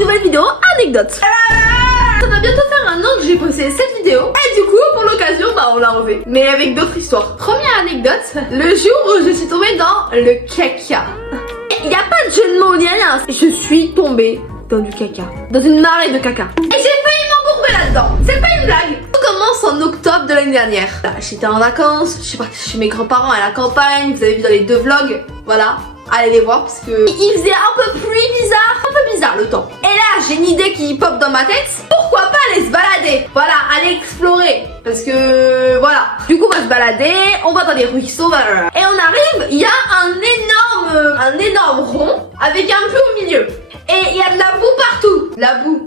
nouvelle vidéo anecdote. Ça va bientôt faire un an que j'ai posté cette vidéo et du coup pour l'occasion on l'a refait, mais avec d'autres histoires. Première anecdote, le jour où je suis tombée dans le caca. Il n'y a pas de jeu de mots ni rien, je suis tombée dans du caca, dans une marée de caca. Et j'ai failli m'embourber là-dedans, c'est pas une blague. Tout commence en octobre de l'année dernière. J'étais en vacances, je sais pas, chez mes grands-parents à la campagne, vous avez vu dans les 2 vlogs, voilà. Allez les voir parce que il faisait un peu bizarre le temps. Et là j'ai une idée qui pop dans ma tête. Pourquoi pas aller se balader? Voilà, aller explorer. Parce que voilà. Du coup on va se balader, on va dans les ruisseaux, voilà. Et on arrive, il y a un énorme rond avec un peu au milieu. Et il y a de la boue partout. La boue.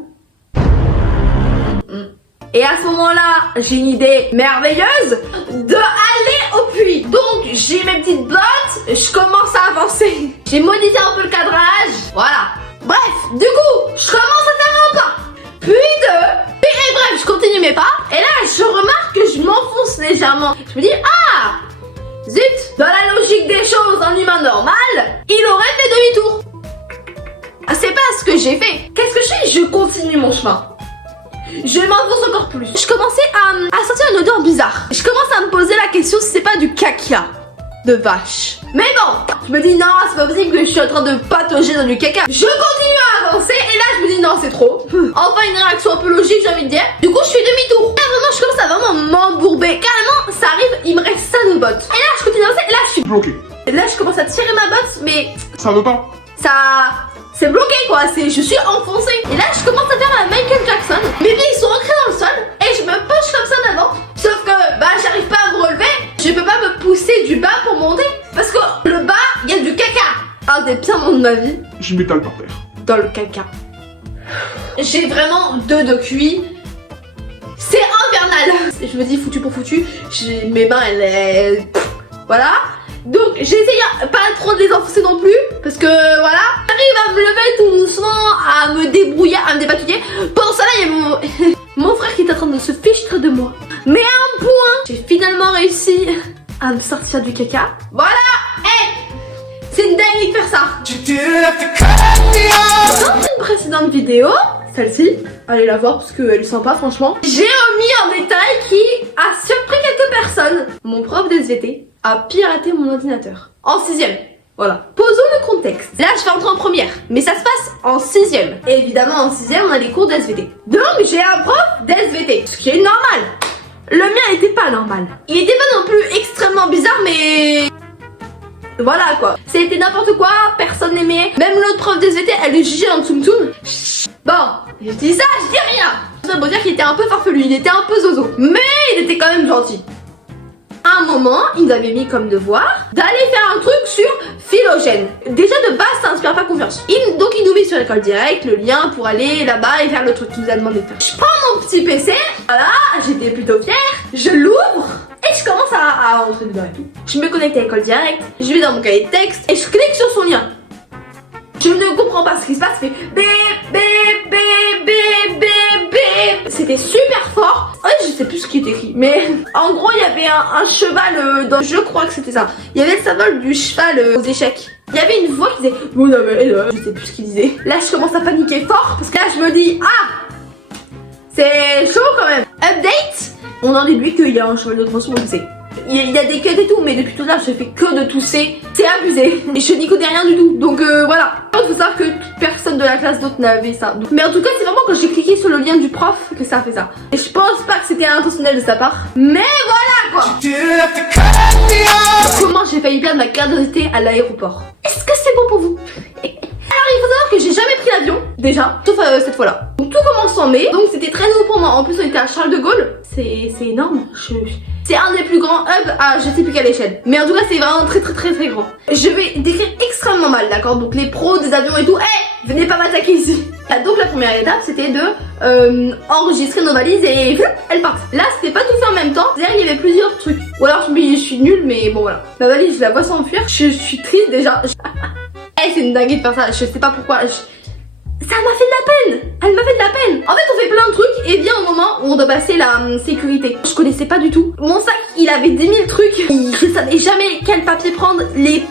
Et à ce moment-là, j'ai une idée merveilleuse de aller au puits. Donc, j'ai mes petites bottes, je commence à avancer. J'ai modifié un peu le cadrage, voilà. Bref, du coup, je commence à faire un pas. Puis 2, et bref, je continue mes pas. Et là, je remarque que je m'enfonce légèrement. Je me dis, ah, zut, dans la logique des choses, un humain normal, il aurait fait demi-tour. C'est pas ce que j'ai fait. Qu'est-ce que je fais? Je continue mon chemin. Je m'enfonce encore plus. Je commençais à sentir une odeur bizarre. Je commence à me poser la question si c'est pas du caca de vache. Mais bon, je me dis non, c'est pas possible que je suis en train de patauger dans du caca. Je continue à avancer et là je me dis non, c'est trop. Enfin une réaction un peu logique, j'ai envie de dire. Du coup je fais demi-tour. Là vraiment je commence à vraiment m'embourber. Carrément ça arrive, il me reste 5 bottes. Et là je continue à avancer et là je suis bloqué. Et là je commence à tirer ma botte mais ça veut pas. C'est bloqué quoi, je suis enfoncée. Et là je commence à faire la Michael Jackson. Mes pieds ils sont ancrés dans le sol et je me penche comme ça en avant. Sauf que bah j'arrive pas à me relever. Je peux pas me pousser du bas pour monter. Parce que le bas, il y a du caca. Un des pires moments de ma vie. Je m'étale par terre. Dans le caca. J'ai vraiment 2 de QI. C'est infernal. Je me dis foutu pour foutu. Mes mains elles... Voilà. Donc j'ai essayé pas trop de les enfoncer non plus. Parce que voilà, j'arrive à me lever tout doucement, à me débrouiller, à me dépatouiller. Pour ça là il y a mon frère qui est en train de se fichtre de moi. Mais à un point, j'ai finalement réussi à me sortir du caca. Voilà. C'est une dinguerie de faire ça. Dans une précédente vidéo, celle-ci, allez la voir parce qu'elle est sympa franchement, j'ai remis en détail qui a surpris quelques personnes. Mon prof de SVT a piraté mon ordinateur. En 6ème. Voilà. Posons le contexte. Là, je vais entrer en première. Mais ça se passe en 6ème. Et évidemment, en 6ème, on a les cours d'SVT. Donc, j'ai un prof d'SVT. Ce qui est normal. Le mien était pas normal. Il était pas non plus extrêmement bizarre, mais... voilà quoi. C'était n'importe quoi, personne n'aimait. Même l'autre prof d'SVT, elle le jugeait en tsum tsum. Bon, je dis ça, je dis rien. Ça veut dire qu'il était un peu farfelu, il était un peu zozo. Mais il était quand même gentil. À un moment, il nous avait mis comme devoir d'aller faire un truc sur Philogène. Déjà de base, ça inspire pas confiance. Donc il nous met sur l'école directe le lien pour aller là-bas et faire le truc qu'il nous a demandé de faire. Je prends mon petit PC, voilà, j'étais plutôt fière, je l'ouvre et je commence à rentrer dedans et tout. Je me connecte à l'école directe, je vais dans mon cahier de texte et je clique sur son lien. Je ne comprends pas ce qui se passe, mais c'était super fort. Ouais, je sais plus ce qui est écrit, mais en gros il y avait un cheval dans... Je crois que c'était ça. Il y avait le symbole du cheval aux échecs. Il y avait une voix qui disait bon, non, mais, je sais plus ce qu'il disait. Là je commence à paniquer fort parce que là je me dis ah, c'est chaud quand même. Update, on en déduit qu'il y a un cheval de sur mon PC. Il y a des cuts et tout, mais depuis tout à l'heure je fais que de tousser. C'est abusé. Et je n'y connais rien du tout. Donc voilà. Il faut savoir que toute personne de la classe d'autre n'avait ça. Donc, mais en tout cas, c'est vraiment quand j'ai cliqué sur le lien du prof que ça a fait ça. Et je pense pas que c'était intentionnel de sa part. Mais voilà quoi. Comment j'ai failli perdre ma carte d'identité à l'aéroport? Est-ce que c'est bon pour vous? Alors il faut savoir que j'ai jamais pris l'avion, déjà, sauf cette fois-là. Donc tout commence en mai, donc c'était très nouveau pour moi. En plus on était à Charles de Gaulle, c'est énorme. C'est un des plus grands hubs à je sais plus quelle échelle. Mais en tout cas c'est vraiment très grand. Je vais décrire extrêmement mal, d'accord? Donc les pros des avions et tout, venez pas m'attaquer ici. Donc la première étape c'était de enregistrer nos valises et elles partent. Là c'était pas tout fait en même temps, c'est-à-dire il y avait plusieurs trucs. Ou alors je suis nulle, mais bon voilà. Ma valise je la vois s'enfuir, je suis triste déjà. C'est une dinguerie de faire ça, je sais pas pourquoi. Ça m'a fait de la peine. Elle m'a fait de la peine. En fait on fait plein de trucs et vient au moment où on doit passer la sécurité. Je connaissais pas du tout. Mon sac il avait 10 000 trucs. Je savais jamais quel papier prendre. Il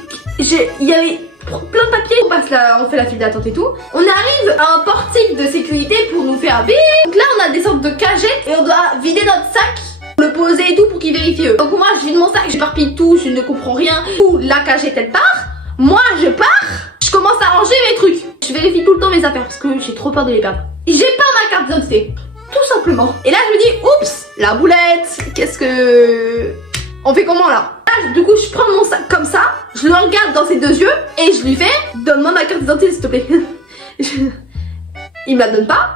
y avait plein de papiers. On fait la file d'attente et tout. On arrive à un portique de sécurité pour nous faire bip. Donc là, on a des sortes de cagettes et on doit vider notre sac, le poser et tout pour qu'ils vérifient eux. Donc moi, je vide mon sac, j'éparpille tout, je ne comprends rien. Ou la cagette, elle part. Moi, je pars. Je commence à ranger mes trucs. Je vérifie tout le temps mes affaires parce que j'ai trop peur de les perdre. J'ai pas ma carte d'identité. Tout simplement. Et là, je me dis, oups, la boulette. Qu'est-ce que... On fait comment là? Là, du coup, je prends mon sac comme ça, je le regarde dans ses deux yeux et je lui fais, donne-moi ma carte d'identité s'il te plaît. Il me la donne pas.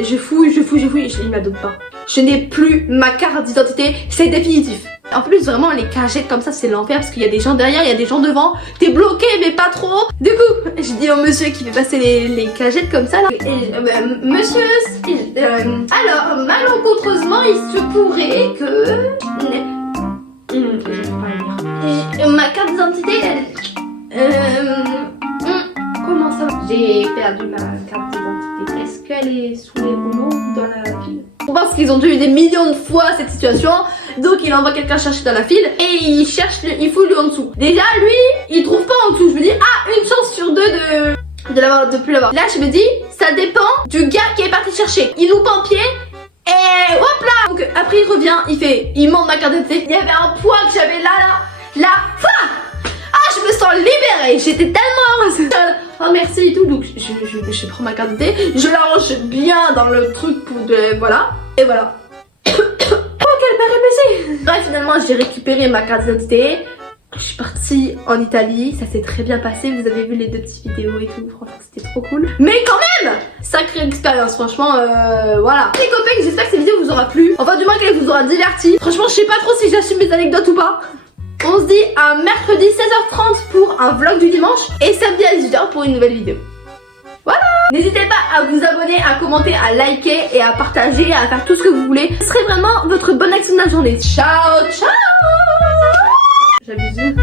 Je fouille, il me la donne pas. Je n'ai plus ma carte d'identité, c'est définitif. En plus, vraiment, les cagettes comme ça, c'est l'enfer parce qu'il y a des gens derrière, il y a des gens devant. T'es bloqué, mais pas trop. Du coup, je dis au monsieur qui fait passer les cagettes comme ça là. Monsieur, alors, malencontreusement, il se pourrait que... ma carte d'identité, comment ça? J'ai perdu ma carte d'identité. Est-ce qu'elle est sous les rouleaux dans la file? On pense qu'ils ont déjà eu des millions de fois cette situation. Donc il envoie quelqu'un chercher dans la file et il cherche, il fouille lui en dessous. Déjà lui, il trouve pas en dessous. Je me dis, ah, une chance sur deux de plus l'avoir. Là je me dis, ça dépend du gars qui est parti chercher. Il loupe un pied. Et hop là. Donc après il revient, il monte ma carte d'identité. Il y avait un poids que j'avais là. Ah, je me sens libérée. J'étais tellement heureuse. Oh merci et tout. Donc je prends ma carte d'identité, je la range bien dans le truc pour voilà. Et voilà. Oh quel péripétie. Bref, finalement j'ai récupéré ma carte d'identité. Je suis partie en Italie, ça s'est très bien passé, vous avez vu les 2 petites vidéos et tout, franchement c'était trop cool. Mais quand même, sacrée expérience, franchement, voilà. Les copains, j'espère que cette vidéo vous aura plu, enfin du moins qu'elle vous aura diverti. Franchement, je sais pas trop si j'assume mes anecdotes ou pas. On se dit à mercredi 16h30 pour un vlog du dimanche et samedi à 18h pour une nouvelle vidéo. Voilà. N'hésitez pas à vous abonner, à commenter, à liker et à partager, à faire tout ce que vous voulez. Ce serait vraiment votre bonne action de la journée. Ciao, ciao. J'abuse.